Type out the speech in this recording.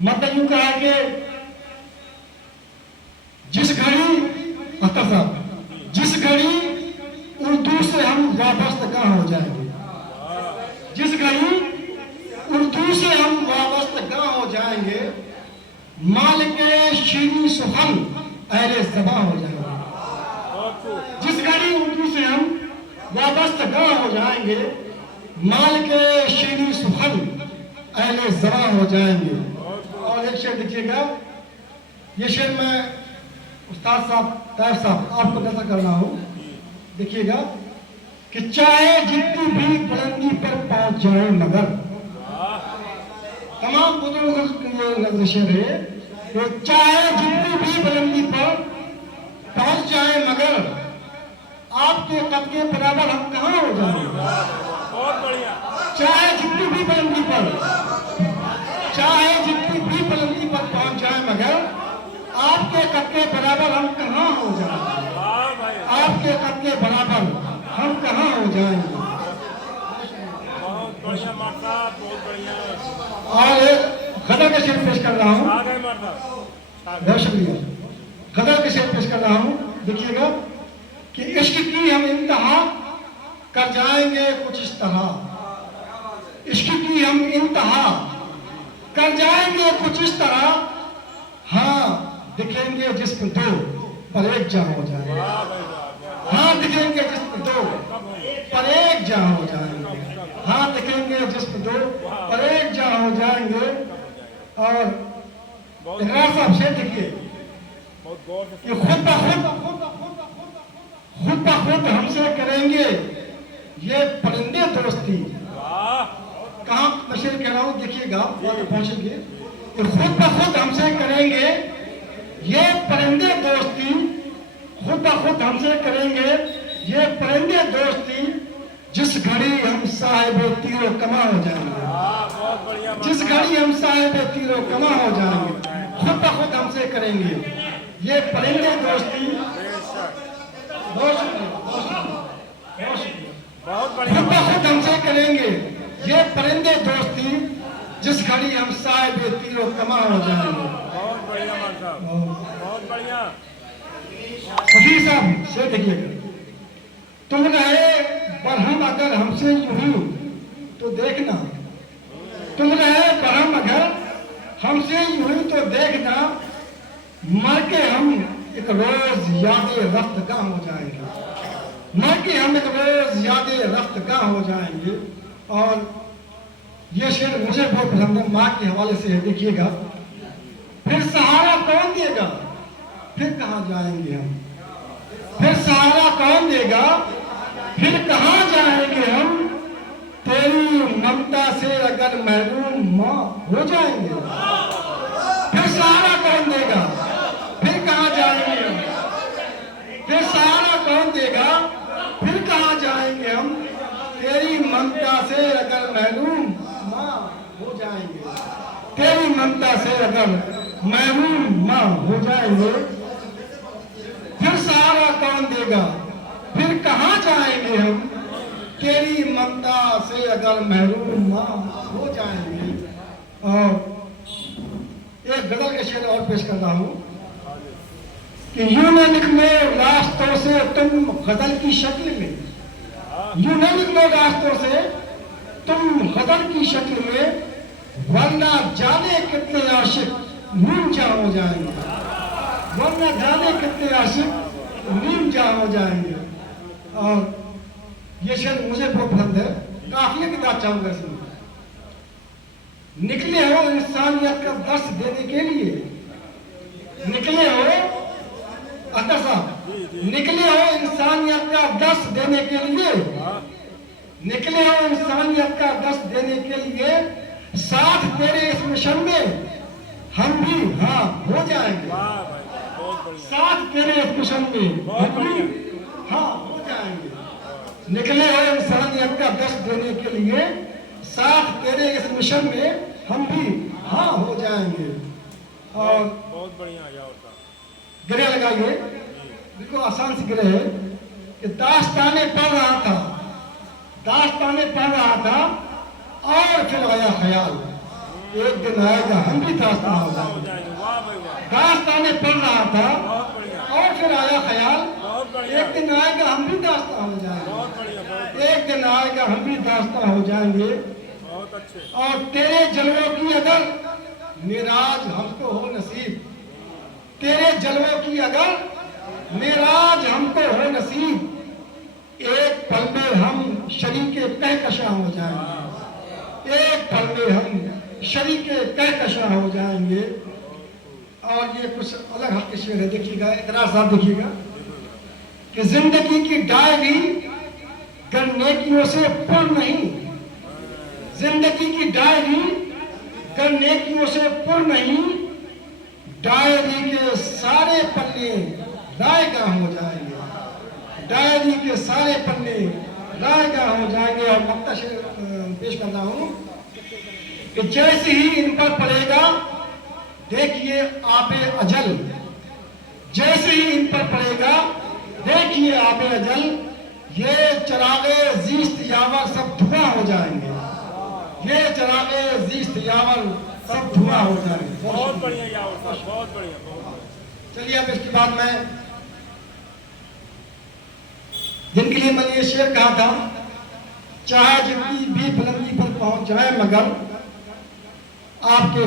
मतलब यूं कहा कि जिस घड़ी जिस घड़ी उर्दू से हम वाबस्ता हो जाएंगे, जिस घड़ी उर्दू से हम वाबस्ता हो जाएंगे, मालिक शीरी सुखन अहले ज़बां हो जाएंगे। जिस घड़ी उर्दू से हम वाबस्ता हो जाएंगे, मालिक शीरी सुखन अहले ज़बां हो जाएंगे। और एक शेर देखिएगा, ये शेर मैं उस्ताद साहब ताहिर साहब आपको नजर कर रहा हूँ, देखिएगा कि चाहे जितनी भी बुलंदी पर पहुंच जाए मगर, तमाम बुजुर्गों के नजर शेर है कि चाहे जितनी भी बुलंदी पर पहुंच जाए मगर आपके कद के बराबर हम कहाँ हो जाएंगे। बहुत बढ़िया। चाहे जितनी भी बुलंदी पर, चाहे जितनी भी बुलंदी पर पहुंच जाए मगर आपके कद के बराबर हम कहाँ हो जाएंगे, आपके कद के बराबर हम कहाँ हो जाएंगे। बहुत बढ़िया माता, बहुत बढ़िया। और एक गदर के शेर पेश कर रहा हूँ, बहुत शुक्रिया। गदर के शेर पेश कर रहा हूँ, देखिएगा कि इश्क की हम इंतहा कर जाएंगे कुछ इस तरह, इश्क की हम इंतहा कर जाएंगे कुछ इस तरह, हाँ दिखेंगे जिस्म दो पर एक जहां हो जाएंगे, हाँ दिखेंगे जिस्म दो पर एक जहां हो जाएंगे, हाँ दिखेंगे जिस्म दो पर एक जहां हो जाएंगे। और इकरार साहब से देखिए कि खुद ब खुद हमसे करेंगे ये परिंदे दोस्ती। कहाँ मैं शेर कह रहा हूँ, देखिएगा पहुंचेंगे कि खुद ब खुद हमसे करेंगे ये परिंदे दोस्ती, खुद ब खुद हमसे करेंगे ये परिंदे दोस्ती, जिस घड़ी हम साहिब तीरो कमा हो जाएंगे, जिस घड़ी हम साहिब तीरो कमा हो जाएंगे, खुद ब खुद हमसे करेंगे ये परिंदे दोस्ती। बहुत शुक्रिया, बहुत शुक्रिया। खुद ब खुद हमसे करेंगे ये परिंदे दोस्ती, जिस घड़ी हम साहिब तीरो कमा हो जाएंगे। बहुत बढ़िया साहब, बहुत बढ़िया। सफी साहब से देखिएगा, तुम रहे बरहम अगर हमसे यूं तो देखना, तुम रहे बरहम अगर हमसे यूं तो देखना, मर के हम एक रोज यादें रफ्तगाह हो जाएंगे, मर के हम एक रोज यादें रफ्तगाह हो जाएंगे। और ये शेर मुझे बहुत पसंद है, माँ के हवाले से है, देखिएगा। फिर सहारा कौन देगा, फिर कहाँ जाएंगे हम, फिर सहारा कौन देगा, फिर कहाँ जाएंगे हम, तेरी ममता से अगर महरूम माँ हो जाएंगे। फिर सहारा कौन देगा, फिर कहाँ जाएंगे हम, फिर सहारा कौन देगा, फिर कहाँ जाएंगे हम, तेरी ममता से अगर महरूम माँ हो जाएंगे, तेरी ममता से अगर महरूम माँ हो जाएंगे। फिर सहारा कौन देगा, फिर कहाँ जाएंगे हम, तेरी ममता से अगर महरूम माँ हो जाएंगे। और एक गजल के शेर और पेश कर रहा हूँ कि यूं न निकलो रास्तों से तुम गजल की शक्ल में, यूं न निकलो रास्तों से तुम गजल की शक्ल में, वरना जाने कितने आशिक नीम जा हो जाएंगे, वरना जाने कितने आशिक नीम जा हो जाएंगे। और ये शेर मुझे बहुत पसंद है, काफिया की बात चाहूंगा इसमें। निकले हो इंसानियत का दर्स देने के लिए, निकले हो अख्तर साहब, निकले हो इंसानियत का दर्स देने के लिए, निकले हो इंसानियत का दर्स देने के लिए, साथ तेरे इस मिशन में हम भी हाँ हो जाएंगे, साथ तेरे इस मिशन में हम भी हाँ हो जाएंगे। निकले हो इंसानियत का दर्स देने के लिए, साथ तेरे इस मिशन में हम भी हाँ हो जाएंगे। और बहुत बढ़िया होता गिरे लगाइए, बिल्कुल आसान सी गिरे है कि दास्ताने पढ़ रहा था, दास्ताने पढ़ रहा था और फिर आया ख्याल, एक दिन आएगा हम भी दास्तां हो हो जाएंगे। जाएंगे। वाह भाई वाह, दास्ताने पढ़ रहा था बहुत बढ़िया, और फिर आया ख्याल, बहुत बढ़िया, एक दिन आएगा हम भी दास्तां हो जाएंगे। बहुत बढ़िया, बहुत बढ़िया, एक दिन आएगा हम भी दास्तां हो जाएंगे। बहुत अच्छे। और तेरे जलवों की अगर मिराज हमको हो नसीब, तेरे जलवों की अगर मिराज हमको हो नसीब, एक पल में हम शरीके कहकशां हो जाएंगे। एक पल में हम शरीके कहकशां हो जाएंगे। और ये कुछ अलग हल्के शेर है, देखिएगा, इकरार साहब देखिएगा कि जिंदगी की डायरी गर नेकियों से पुर नहीं, जिंदगी की डायरी गर नेकियों से पुर नहीं, डायरी के सारे पन्ने रायगाह हो जाएंगे। डायरी के सारे पन्ने रायगाह हो जाएंगे। और मक्ता शेर पेश कर रहा हूं कि जैसे ही इन पर पड़ेगा देखिए आबे अजल, जैसे ही इन पर पड़ेगा देखिए आबे अजल, ये चरागे जीस्त यावर सब धुआं हो जाएंगे। ये चरागे जीस्त यावर सब धुआं हो जाएंगे। बहुत बढ़िया यावर साहब, बहुत बढ़िया, बहुत बढ़िया। चलिए अब इसके बाद मैं जिनके लिए मैंने ये शेर कहा था, चाहे जितनी भी बुलंदी पर पहुंच जाए मगर आपके